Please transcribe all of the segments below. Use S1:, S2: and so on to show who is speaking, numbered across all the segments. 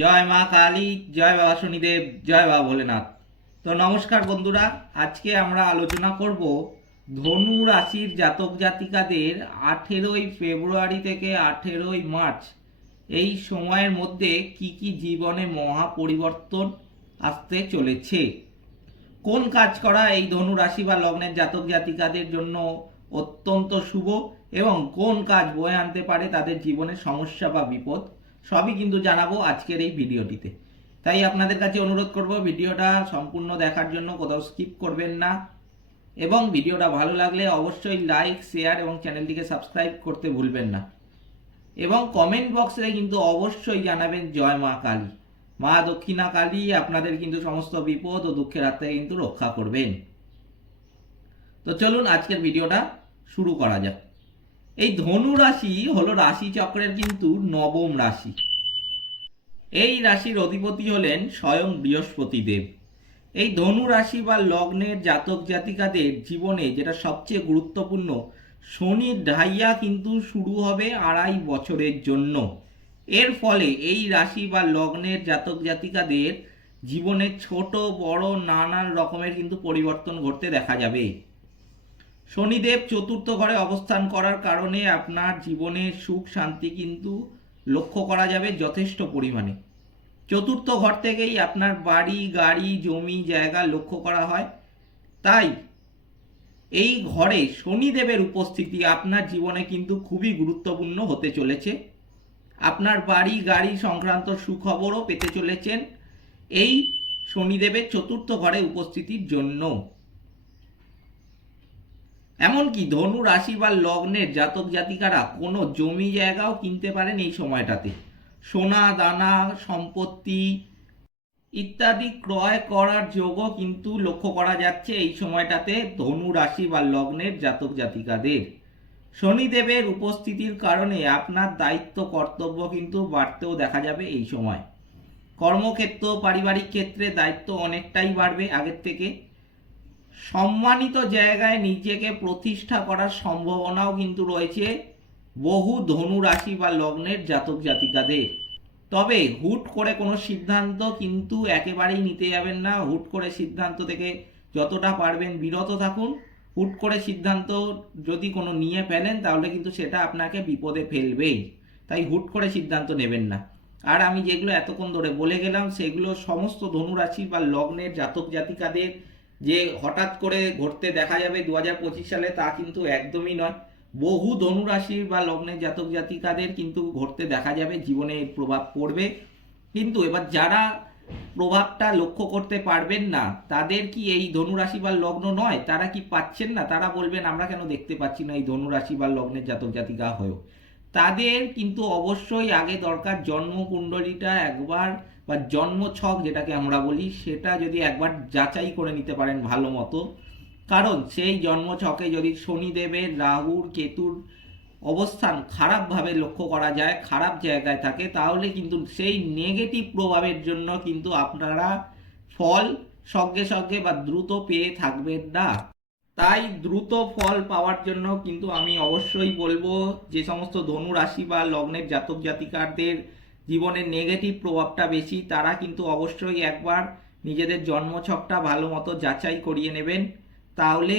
S1: জয় মা কালী, জয় বাবা শনিদেব, জয় বাবা ভোলেনাথ। তো নমস্কার বন্ধুরা, আজকে আমরা আলোচনা করব ধনু রাশির জাতক জাতিকাদের আঠেরোই ফেব্রুয়ারি থেকে আঠেরোই মার্চ। এই সময়ের মধ্যে কি কি জীবনে মহা পরিবর্তন আসতে চলেছে? কোন কাজ করা এই ধনু রাশি বা লগ্নের জাতক জাতিকাদের জন্য অত্যন্ত শুভ এবং কোন কাজ বয়ে আনতে পারে তাদের জীবনে সমস্যা বা বিপদ? সবই কিন্তু জানাব আজকের এই ভিডিওটিতে। তাই আপনাদের কাছে অনুরোধ করব ভিডিওটা সম্পূর্ণ দেখার জন্য কোথাও স্কিপ করবেন না। এবং ভিডিওটা ভালো লাগলে অবশ্যই লাইক শেয়ার এবং চ্যানেলটিকে সাবস্ক্রাইব করতে ভুলবেন না। এবং কমেন্ট বক্সে কিন্তু অবশ্যই জানাবেন জয় মা কালী। মা দক্ষিণা কালী আপনাদের কিন্তু সমস্ত বিপদ ও দুঃখের হাত থেকে কিন্তু রক্ষা করবেন। তো চলুন আজকের ভিডিওটা শুরু করা যাক। এই ধনু রাশি হলো রাশি চক্রের কিন্তু নবম রাশি। এই রাশির অধিপতি হলেন স্বয়ং বৃহস্পতি দেব এই ধনু রাশি বা লগ্নের জাতক জাতিকাদের জীবনে যেটা সবচেয়ে গুরুত্বপূর্ণ, শনির ঢাইয়া কিন্তু শুরু হবে আড়াই বছরের জন্য। এর ফলে এই রাশি বা লগ্নের জাতক জাতিকাদের জীবনে ছোট, বড়, নানান রকমের কিন্তু পরিবর্তন ঘটতে দেখা যাবে। শনিদেব চতুর্থ ঘরে অবস্থান করার কারণে আপনার জীবনে সুখ, শান্তি কিন্তু লক্ষ্য করা যাবে যথেষ্ট পরিমাণে। চতুর্থ ঘর থেকেই আপনার বাড়ি, গাড়ি, জমি, জায়গা লক্ষ্য করা হয়। তাই এই ঘরে শনিদেবের উপস্থিতি আপনার জীবনে কিন্তু খুবই গুরুত্বপূর্ণ হতে চলেছে। আপনার বাড়ি, গাড়ি সংক্রান্ত সুখবরও পেতে চলেছেন এই শনিদেবের চতুর্থ ঘরে উপস্থিতির জন্য। এমনকি ধনু রাশি বা লগ্নের জাতক জাতিকারা কোনো জমি জায়গাও কিনতে পারেন এই সময়টাতে। সোনা, দানা, সম্পত্তি ইত্যাদি ক্রয় করার যোগও কিন্তু লক্ষ্য করা যাচ্ছে এই সময়টাতে ধনু রাশি বা লগ্নের জাতক জাতিকাদের। শনিদেবের উপস্থিতির কারণে আপনার দায়িত্ব, কর্তব্য কিন্তু বাড়তেও দেখা যাবে এই সময়। কর্মক্ষেত্র, পারিবারিক ক্ষেত্রে দায়িত্ব অনেকটাই বাড়বে আগের থেকে। সম্মানিত জায়গায় নিজেকে প্রতিষ্ঠা করার সম্ভাবনাও কিন্তু রয়েছে বহু ধনু রাশি বা লগ্নের জাতক জাতিকাদের। তবে হুট করে কোনো সিদ্ধান্ত কিন্তু একেবারেই নিতে যাবেন না। হুট করে সিদ্ধান্ত থেকে যতটা পারবেন বিরত থাকুন। হুট করে সিদ্ধান্ত যদি কোনো নিয়ে ফেলেন, তাহলে কিন্তু সেটা আপনাকে বিপদে ফেলবেই। তাই হুট করে সিদ্ধান্ত নেবেন না। আর আমি যেগুলো এতক্ষণ ধরে বলে গেলাম, সেগুলো সমস্ত ধনুরাশি বা লগ্নের জাতক জাতিকাদের যে হঠাৎ করে ঘটতে দেখা যাবে দু হাজার পঁচিশ সালে তা কিন্তু একদমই নয়। বহু ধনুরাশি বা লগ্নের জাতক জাতিকাদের কিন্তু ঘটতে দেখা যাবে, জীবনে প্রভাব পড়বে। কিন্তু এবার যারা প্রভাবটা লক্ষ্য করতে পারবেন না, তাদের কি এই ধনুরাশি বা লগ্ন নয়? তারা কি পাচ্ছেন না? তারা বলবেন, আমরা কেন দেখতে পাচ্ছি না এই ধনুরাশি বা লগ্নের জাতক জাতিকা হয়েও? তাদের কিন্তু অবশ্যই আগে দরকার জন্ম কুণ্ডলীটা একবার বা জন্মছক যেটাকে আমরা বলি, সেটা যদি একবার যাচাই করে নিতে পারেন ভালো মতো। কারণ সেই জন্মছকে যদি শনিদেবের, রাহুর, কেতুর অবস্থান খারাপভাবে লক্ষ্য করা যায়, খারাপ জায়গায় থাকে, তাহলে কিন্তু সেই নেগেটিভ প্রভাবের জন্য কিন্তু আপনারা ফল সঙ্গে সঙ্গে বা দ্রুত পেয়ে থাকবেন না। তাই দ্রুত ফল পাওয়ার জন্য কিন্তু আমি অবশ্যই বলব যে সমস্ত ধনু রাশি বা লগ্নের জাতক জাতিকারদের জীবনে নেগেটিভ প্রভাবটা বেশি, তারা কিন্তু অবশ্যই একবার নিজেদের জন্মছকটা ভালো মতো যাচাই করিয়ে নেবেন। তাহলে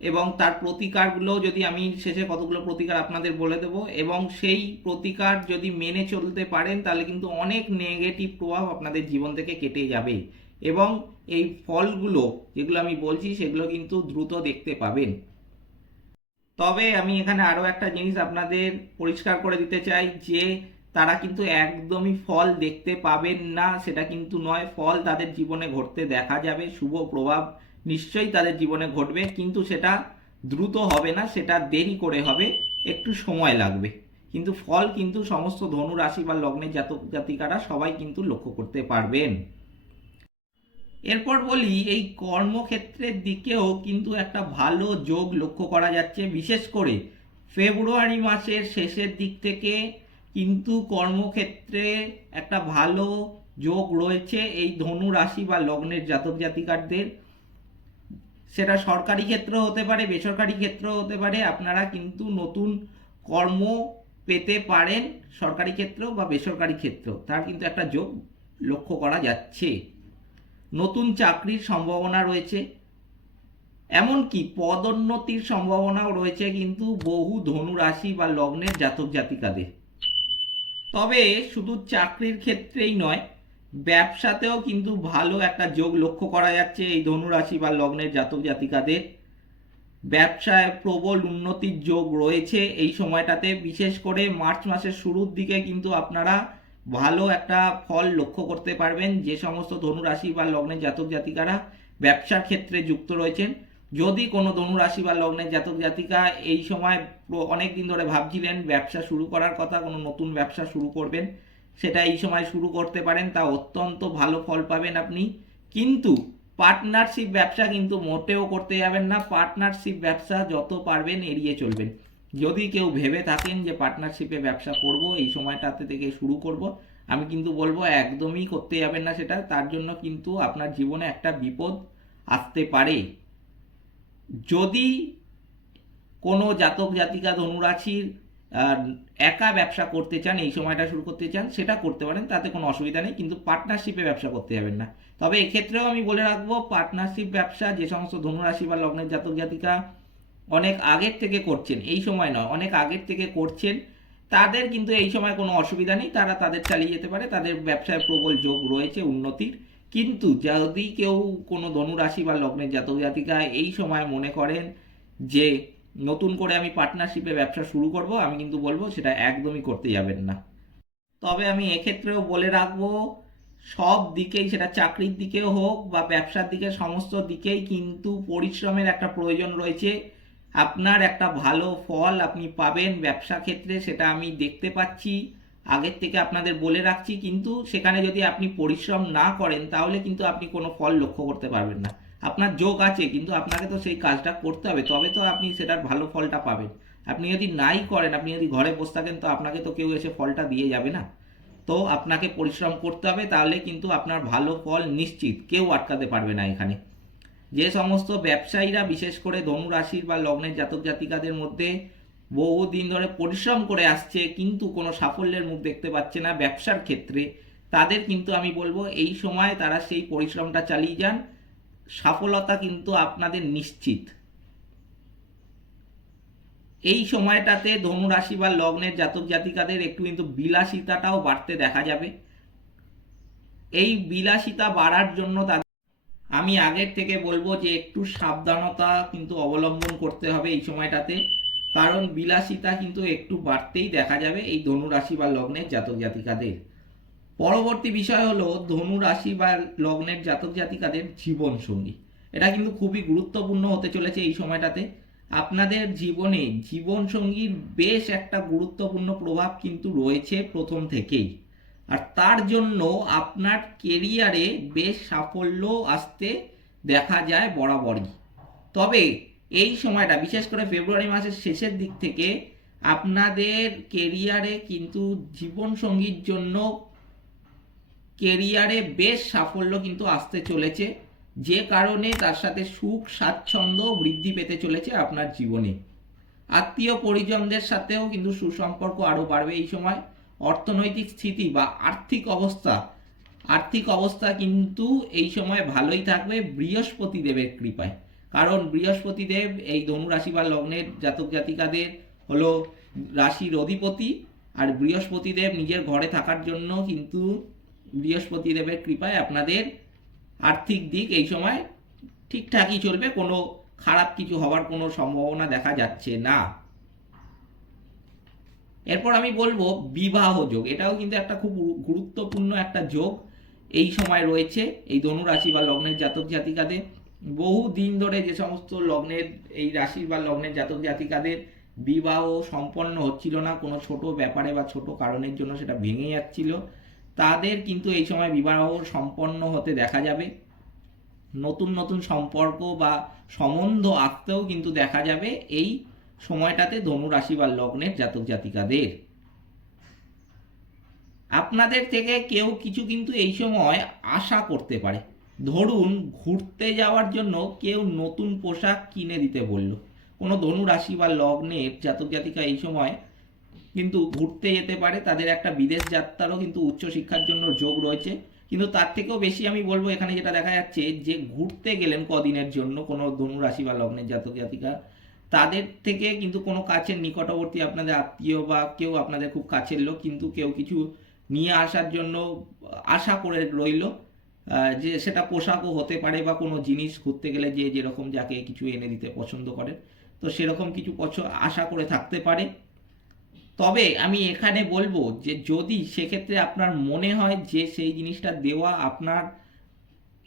S1: এবং তার প্রতিকারগুলো যদি আমি শেষে কতগুলো প্রতিকার আপনাদের বলে দেব এবং সেই প্রতিকার যদি মেনে চলতে পারেন, তাহলে কিন্তু অনেক নেগেটিভ প্রভাব আপনাদের জীবন থেকে কেটে যাবে। এবং এই ফলগুলো যেগুলো আমি বলছি সেগুলো কিন্তু দ্রুত দেখতে পাবেন। তবে আমি এখানে আরও একটা জিনিস আপনাদের পরিষ্কার করে দিতে চাই যে তারা কিন্তু একদমই ফল দেখতে পাবেন না, সেটা কিন্তু নয়। ফল তাদের জীবনে ঘটতে দেখা যাবে, শুভ প্রভাব নিশ্চয়ই তাদের জীবনে ঘটবে, কিন্তু সেটা দ্রুত হবে না, সেটা দেরি করে হবে, একটু সময় লাগবে। কিন্তু ফল কিন্তু সমস্ত ধনু রাশি বা লগ্নের জাতক জাতিকারা সবাই কিন্তু লক্ষ্য করতে পারবেন। এরপর বলি, এই কর্মক্ষেত্রের দিকেও কিন্তু একটা ভালো যোগ লক্ষ্য করা যাচ্ছে। বিশেষ করে ফেব্রুয়ারি মাসের শেষের দিক থেকে কিন্তু কর্মক্ষেত্রে একটা ভালো যোগ রয়েছে এই ধনু রাশি বা লগ্নের জাতক জাতিকারদের সেটা সরকারি ক্ষেত্র হতে পারে, বেসরকারি ক্ষেত্র হতে পারে। আপনারা কিন্তু নতুন কর্ম পেতে পারেন সরকারি ক্ষেত্র বা বেসরকারি ক্ষেত্র। তার কিন্তু একটা যোগ লক্ষ্য করা যাচ্ছে। নতুন চাকরির সম্ভাবনা রয়েছে। এমনকি পদোন্নতির সম্ভাবনাও রয়েছে কিন্তু বহু ধনু রাশি বা লগ্নের জাতক জাতিকাদের। তবে শুধু চাকরির ক্ষেত্রেই নয়, ব্যবসাতেও কিন্তু ভালো একটা যোগ লক্ষ্য করা যাচ্ছে এই ধনু রাশি বা লগ্নের জাতক জাতিকাদের। ব্যবসায় প্রবল উন্নতির যোগ রয়েছে এই সময়টাতে, বিশেষ করে মার্চ মাসের শুরুর দিকে কিন্তু আপনারা ভালো একটা ফল লক্ষ্য করতে পারবেন যে সমস্ত ধনুরাশি বা লগ্নের জাতক জাতিকারা ব্যবসার ক্ষেত্রে যুক্ত রয়েছেন। যদি কোনো ধনুরাশি বা লগ্নের জাতক জাতিকা এই সময় অনেক দিন ধরে ভাবছিলেন ব্যবসা শুরু করার কথা, কোনো নতুন ব্যবসা শুরু করবেন, সেটা এই সময় শুরু করতে পারেন, তা অত্যন্ত ভালো ফল পাবেন আপনি। কিন্তু পার্টনারশিপ ব্যবসা কিন্তু মোটেও করতে যাবেন না। পার্টনারশিপ ব্যবসা যত পারবেন এড়িয়ে চলবেন। যদি কেউ ভেবে থাকেন যে পার্টনারশিপে ব্যবসা করব, এই সময়টাতে থেকে শুরু করব, আমি কিন্তু বলব একদমই করতে যাবেন না সেটা। তার জন্য কিন্তু আপনার জীবনে একটা বিপদ আসতে পারে। যদি কোনো জাতক, জাতিকা, ধনুরাশির একা ব্যবসা করতে চান, এই সময়টা শুরু করতে চান, সেটা করতে পারেন, তাতে কোনো অসুবিধা নেই, কিন্তু পার্টনারশিপে ব্যবসা করতে যাবেন না। তবে এক্ষেত্রেও আমি বলে রাখব পার্টনারশিপ ব্যবসা, যে সমস্ত ধনুরাশি বা লগ্নের জাতক, জাতিকা অনেক আগের থেকে করছেন, এই সময় নয়, অনেক আগের থেকে করছেন। তাদের কিন্তু এই সময় কোনো অসুবিধা নেই, তারা তাদের চালিয়ে যেতে পারে, তাদের ব্যবসায় প্রবল যোগ রয়েছে, উন্নতির। কিন্তু যদি কেউ কোনো ধনুরাশি বা লগ্নের জাতক জাতিকা এই সময় মনে করেন যে নতুন করে আমি পার্টনারশিপে ব্যবসা শুরু করব, আমি কিন্তু বলব সেটা একদমই করতে যাবেন না। তবে আমি এক্ষেত্রেও বলে রাখব, সব দিকেই সেটা চাকরির দিকে হোক বা ব্যবসার দিকে, সমস্ত দিকেই কিন্তু পরিশ্রমের একটা প্রয়োজন রয়েছে। আপনার একটা ভালো ফল আপনি পাবেন ব্যবসা ক্ষেত্রে, সেটা আমি দেখতে পাচ্ছি, আগের থেকে আপনাদের বলে রাখছি, কিন্তু সেখানে যদি আপনি পরিশ্রম না করেন, তাহলে কিন্তু আপনি কোনো ফল লক্ষ্য করতে পারবেন না। আপনার যোগ আছে, কিন্তু আপনাকে তো সেই কাজটা করতে হবে, তবে তো আপনি সেটার ভালো ফলটা পাবেন। আপনি যদি নাই করেন, আপনি যদি ঘরে বসে থাকেন, তো আপনাকে তো কেউ এসে ফলটা দিয়ে যাবে না। তো আপনাকে পরিশ্রম করতে হবে, তাহলে কিন্তু আপনার ভালো ফল নিশ্চিত, কেউ আটকাতে পারবে না এখানে। যে সমস্ত ব্যবসায়ীরা, বিশেষ করে ধনু রাশির বা লগ্নের জাতক জাতিকাদের মধ্যে বহুদিন ধরে পরিশ্রম করে আসছে, কিন্তু কোনো সাফল্যের মুখ দেখতে পাচ্ছে না ব্যবসার ক্ষেত্রে, তাদের কিন্তু আমি বলব এই সময় তারা সেই পরিশ্রমটা চালিয়ে যান। সফলতা কিন্তু আপনাদের নিশ্চিত। এই সময়টাতে ধনু রাশি বা লগ্নের জাতক জাতিকাদের একটু কিন্তু বিলাসিতাটাও বাড়তে দেখা যাবে। এই বিলাসিতা বাড়ার জন্য তাদের আমি আগের থেকে বলব যে একটু সাবধানতা কিন্তু অবলম্বন করতে হবে এই সময়টাতে। কারণ বিলাসিতা কিন্তু একটু বাড়তেই দেখা যাবে এই ধনু রাশি বা লগ্নের জাতক জাতিকাদের। পরবর্তী বিষয় হলো ধনু রাশি বা লগ্নের জাতক জাতিকাদের জীবন সঙ্গী এটা কিন্তু খুবই গুরুত্বপূর্ণ হতে চলেছে এই সময়টাতে। আপনাদের জীবনে জীবন সঙ্গীর বেশ একটা গুরুত্বপূর্ণ প্রভাব কিন্তু রয়েছে প্রথম থেকেই। আর তার জন্য আপনার কেরিয়ারে বেশ সাফল্য আসতে দেখা যায় বরাবরই। তবে এই সময়টা, বিশেষ করে ফেব্রুয়ারি মাসের শেষের দিক থেকে, আপনাদের কেরিয়ারে কিন্তু জীবনসঙ্গীর জন্য কেরিয়ারে বেশ সাফল্য কিন্তু আসতে চলেছে। যে কারণে তার সাথে সুখ, স্বাচ্ছন্দ্য বৃদ্ধি পেতে চলেছে আপনার জীবনে। আত্মীয় পরিজনদের সাথেও কিন্তু সুসম্পর্ক আরও বাড়বে এই সময়। অর্থনৈতিক স্থিতি বা আর্থিক অবস্থা। আর্থিক অবস্থা কিন্তু এই সময় ভালোই থাকবে, বৃহস্পতি দেবের কৃপায়। কারণ বৃহস্পতি দেব এই ধনুরাশি বা লগ্নের জাতক জাতিকাদের হলো রাশির অধিপতি, আর বৃহস্পতি দেব নিজের ঘরে থাকার জন্য কিন্তু বৃহস্পতি দেবের কৃপায় আপনাদের আর্থিক দিক এই সময় ঠিকঠাকই চলবে, কোনো খারাপ কিছু হওয়ার কোনো সম্ভাবনা দেখা যাচ্ছে না। এরপর আমি বলব বিবাহ যোগ। এটাও কিন্তু একটা খুব গুরুত্বপূর্ণ একটা যোগ। এই সময় রয়েছে এই ধনু রাশি বা লগ্নের জাতক জাতিকাদের। বহু দিন ধরে যে সমস্ত লগ্নের, এই রাশি বা লগ্নের জাতক জাতিকাদের বিবাহ সম্পন্ন হচ্ছিল না, কোনো ছোট ব্যাপারে বা ছোট কারণের জন্য সেটা ভেঙে যাচ্ছিল। তাদের কিন্তু এই সময় বিবাহ সম্পন্ন হতে দেখা যাবে। নতুন নতুন সম্পর্ক বা সম্বন্ধ আসতেও কিন্তু দেখা যাবে। এই সময়টাতে ধনু রাশি বা লগ্নের জাতক জাতিকাদের। আপনাদের থেকে কেউ কিছু কিন্তু এই সময় আশা করতে পারে। ধরুন, ঘুরতে যাওয়ার জন্য কেউ নতুন পোশাক কিনে দিতে বলল। কোনো ধনু রাশি বা লগ্নের জাতক জাতিকা এই সময় কিন্তু ঘুরতে যেতে পারে। তাদের একটা বিদেশ যাত্রারও কিন্তু উচ্চশিক্ষার জন্য যোগ রয়েছে। কিন্তু তার থেকেও বেশি আমি বলব, এখানে যেটা দেখা যাচ্ছে যে ঘুরতে গেলেন কদিনের জন্য কোনো ধনু রাশি বা লগ্নের জাতক জাতিকা। তাদের থেকে কিন্তু কোনো কাছের নিকটবর্তী আপনাদের আত্মীয় বা কেউ আপনাদের খুব কাছের লোক কিন্তু কেউ কিছু নিয়ে আসার জন্য আশা করে রইল যে সেটা পোশাকও হতে পারে বা কোনো জিনিস ঘুরতে গেলে যে যেরকম যাকে কিছু এনে দিতে পছন্দ করেন তো সেরকম কিছু আশা করে থাকতে পারে। তবে আমি এখানে বলব যে যদি সেক্ষেত্রে আপনার মনে হয় যে সেই জিনিসটা দেওয়া আপনার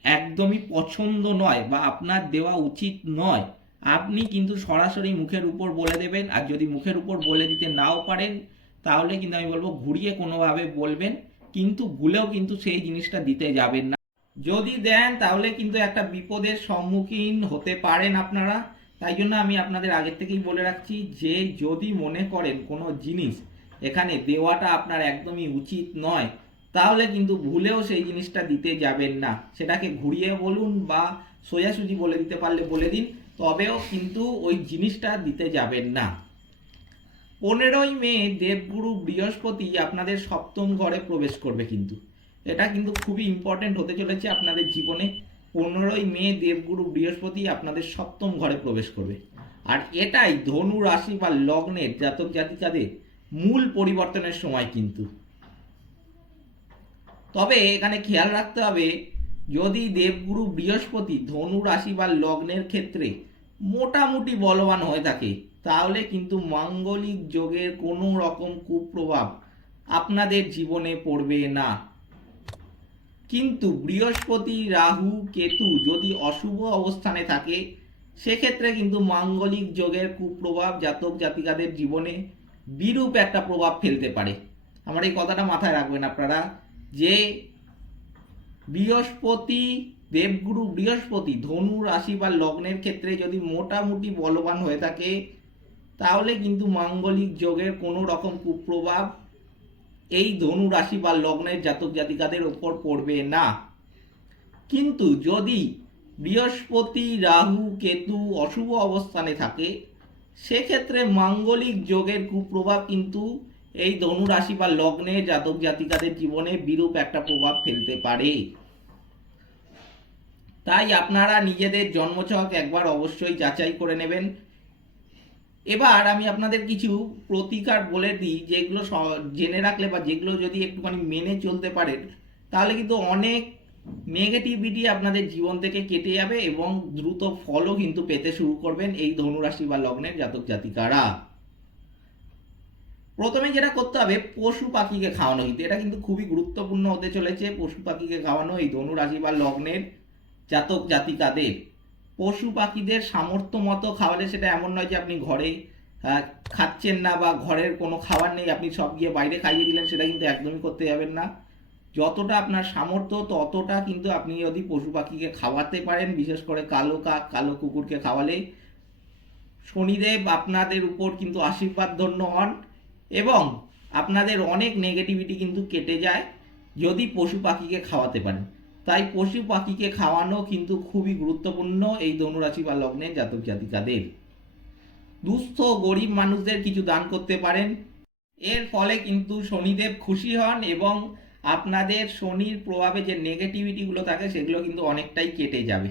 S1: একদমই পছন্দ নয় বা আপনার দেওয়া উচিত নয় আপনি কিন্তু সরাসরি মুখের উপর বলে দেবেন, আর যদি মুখের উপর বলে দিতে নাও পারেন, তাহলে কিন্তু আমি বলব ঘুরিয়ে কোনোভাবে বলবেন, কিন্তু ভুলেও কিন্তু সেই জিনিসটা দিতে যাবেন না। যদি দেন, তাহলে কিন্তু একটা বিপদের সম্মুখীন হতে পারেন আপনারা। তাই জন্য আমি আপনাদের আগের থেকেই বলে রাখছি, যে যদি মনে করেন কোনো জিনিস এখানে দেওয়াটা আপনার একদমই উচিত নয়, তাহলে কিন্তু ভুলেও সেই জিনিসটা দিতে যাবেন না। সেটাকে ঘুরিয়ে বলুন বা সোজাসুজি বলে দিতে পারলে বলে দিন। তবেও কিন্তু ওই জিনিসটা দিতে যাবেন না। পনেরোই মে দেবগুরু বৃহস্পতি আপনাদের সপ্তম ঘরে প্রবেশ করবে কিন্তু। এটা কিন্তু খুবই ইম্পর্টেন্ট হতে চলেছে আপনাদের জীবনে। পনেরোই মে দেবগুরু বৃহস্পতি আপনাদের সপ্তম ঘরে প্রবেশ করবে। আর এটাই ধনু রাশি বা লগ্নের জাতক জাতিকাদের মূল পরিবর্তনের সময় কিন্তু। তবে এখানে খেয়াল রাখতে হবে যদি দেবগুরু বৃহস্পতি ধনু রাশি বা লগ্নের ক্ষেত্রে মোটামুটি বলবান হয়ে থাকে, তাহলে কিন্তু মাঙ্গলিক যোগের কোনো রকম কুপ্রভাব আপনাদের জীবনে পড়বে না। কিন্তু বৃহস্পতি, রাহু, কেতু যদি অশুভ অবস্থানে থাকে, সেক্ষেত্রে কিন্তু মাঙ্গলিক যোগের কুপ্রভাব জাতক জাতিকাদের জীবনে বিরূপ একটা প্রভাব ফেলতে পারে। আমার এই কথাটা মাথায় রাখবেন আপনারা যে বৃহস্পতি, দেবগুরু বৃহস্পতি, ধনু রাশি বা লগ্নের ক্ষেত্রে যদি মোটামুটি বলবান হয়ে থাকে, তাহলে কিন্তু মাঙ্গলিক যোগের কোনো রকম কুপ্রভাব এই ধনু রাশি বা লগ্নের জাতক জাতিকাদের ওপর পড়বে না। কিন্তু যদি বৃহস্পতি, রাহু, কেতু অশুভ অবস্থানে থাকে, সেক্ষেত্রে মাঙ্গলিক যোগের কুপ্রভাব কিন্তু এই ধনু রাশি বা লগ্নে জাতক জাতিকাদের জীবনে বিরূপ একটা প্রভাব ফেলতে পারে। তাই আপনারা নিজেদের জন্মছক একবার অবশ্যই যাচাই করে নেবেন। এবার আমি আপনাদের কিছু প্রতিকার বলে দিই, যেগুলো জেনে রাখলে বা যেগুলো যদি একটুখানি মেনে চলতে পারেন, তাহলে কিন্তু অনেক নেগেটিভিটি আপনাদের জীবন থেকে কেটে যাবে এবং দ্রুত ফলও কিন্তু পেতে শুরু করবেন এই ধনুরাশি বা লগ্নের জাতক জাতিকারা। প্রথমে যেটা করতে হবে, পশু পাখিকে খাওয়ানো। কিন্তু এটা কিন্তু খুবই গুরুত্বপূর্ণ হতে চলেছে, পশু পাখিকে খাওয়ানো এই ধনুরাশি বা লগ্নের জাতক জাতিকাদের। পশু পাখিদের সামর্থ্য মতো খাওয়ালে সেটা এমন নয় যে আপনি ঘরে খাচ্ছেন না বা ঘরের কোনো খাবার নেই, আপনি সব গিয়ে বাইরে খাইয়ে দিলেন, সেটা কিন্তু একদমই করতে যাবেন না। যতটা আপনার সামর্থ্য, ততটা কিন্তু আপনি যদি পশু পাখিকে খাওয়াতে পারেন, বিশেষ করে কালো কাক কালো কুকুরকে খাওয়ালে, শনিদেব আপনাদের উপর কিন্তু আশীর্বাদ ধন্য হন। এবং আপনাদের অনেক নেগেটিভিটি কিন্তু কেটে যায় যদি পশু পাখিকে খাওয়াতে পারেন। তাই পশু পাখিকে খাওয়ানো কিন্তু খুবই গুরুত্বপূর্ণ এই ধনুরাশি বা লগ্নের জাতক জাতিকাদের। দুস্থ গরিব মানুষদের কিছু দান করতে পারেন। এর ফলে কিন্তু শনিদেব খুশি হন এবং আপনাদের শনির প্রভাবে যে নেগেটিভিটিগুলো থাকে সেগুলো কিন্তু অনেকটাই কেটে যাবে।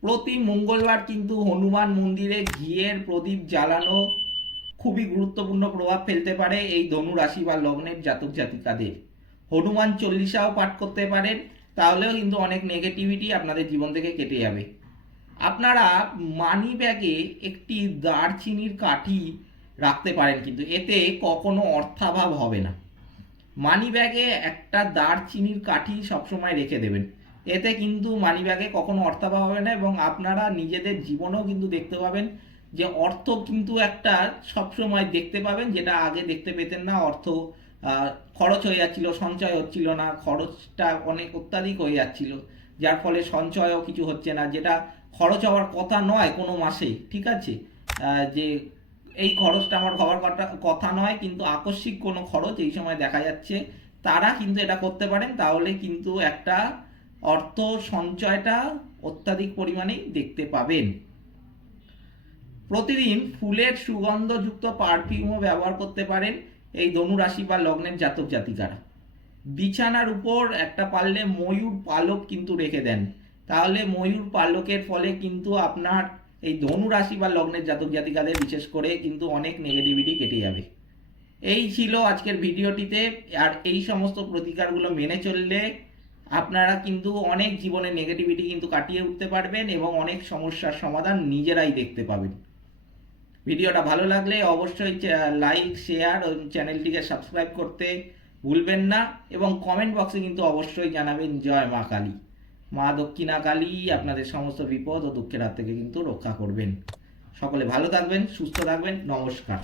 S1: প্রতি মঙ্গলবার কিন্তু হনুমান মন্দিরে ঘিয়ের প্রদীপ জ্বালানো খুবই গুরুত্বপূর্ণ প্রভাব ফেলতে পারে এই ধনু রাশি বা লগ্নের জাতক জাতিকাদের। হনুমান চল্লিশাও পাঠ করতে পারেন, তাহলেও কিন্তু অনেক নেগেটিভিটি আপনাদের জীবন থেকে কেটে যাবে। আপনারা মানি ব্যাগে একটি দারচিনির কাঠি রাখতে পারেন কিন্তু এতে কখনো অর্থাভাব হবে না। মানি ব্যাগে একটা দারচিনির কাঠি সবসময় রেখে দেবেন। এতে কিন্তু মানি ব্যাগে কখনো অর্থাভাব হবে না এবং আপনারা নিজেদের জীবনেও কিন্তু দেখতে পাবেন যে অর্থ কিন্তু একটা সবসময় দেখতে পাবেন, যেটা আগে দেখতে পেতেন না। অর্থ খরচ হয়ে যাচ্ছিল, সঞ্চয় হচ্ছিল না, খরচটা অনেক অত্যাধিক হয়ে যাচ্ছিল। যার ফলে সঞ্চয়ও কিছু হচ্ছে না, যেটা খরচ হওয়ার কথা নয় কোনো মাসে ঠিক আছে? যে এই খরচটা আমার হওয়ার কথা- কথা নয়, কিন্তু আকস্মিক কোনো খরচ এই সময় দেখা যাচ্ছে। তারা কিন্তু এটা করতে পারেন, তাহলে কিন্তু একটা অর্থ সঞ্চয়টা অত্যাধিক পরিমাণেই দেখতে পাবেন। প্রতিদিন ফুলের সুগন্ধযুক্ত পারফিউমও ব্যবহার করতে পারেন এই ধনুরাশি বা লগ্নের জাতক জাতিকারা। বিছানার উপর একটা পারলে ময়ূর পালক কিন্তু রেখে দেন। তাহলে ময়ূর পালকের ফলে কিন্তু আপনার এই ধনুরাশি বা লগ্নের জাতক জাতিকাদের বিশেষ করে কিন্তু অনেক নেগেটিভিটি কেটে যাবে। এই ছিল আজকের ভিডিওটিতে। আর এই সমস্ত প্রতিকারগুলো মেনে চললে আপনারা কিন্তু অনেক জীবনে নেগেটিভিটি কিন্তু কাটিয়ে উঠতে পারবেন এবং অনেক সমস্যার সমাধান নিজেরাই দেখতে পাবেন। ভিডিওটা ভালো লাগলে অবশ্যই লাইক শেয়ার ও চ্যানেলটিকে সাবস্ক্রাইব করতে ভুলবেন না এবং কমেন্ট বক্সে কিন্তু অবশ্যই জানাবেন জয় মা কালী। মা দক্ষিণা কালী আপনাদের সমস্ত বিপদ ও দুঃখের হাত থেকে কিন্তু রক্ষা করবেন। সকলে ভালো থাকবেন, সুস্থ থাকবেন, নমস্কার।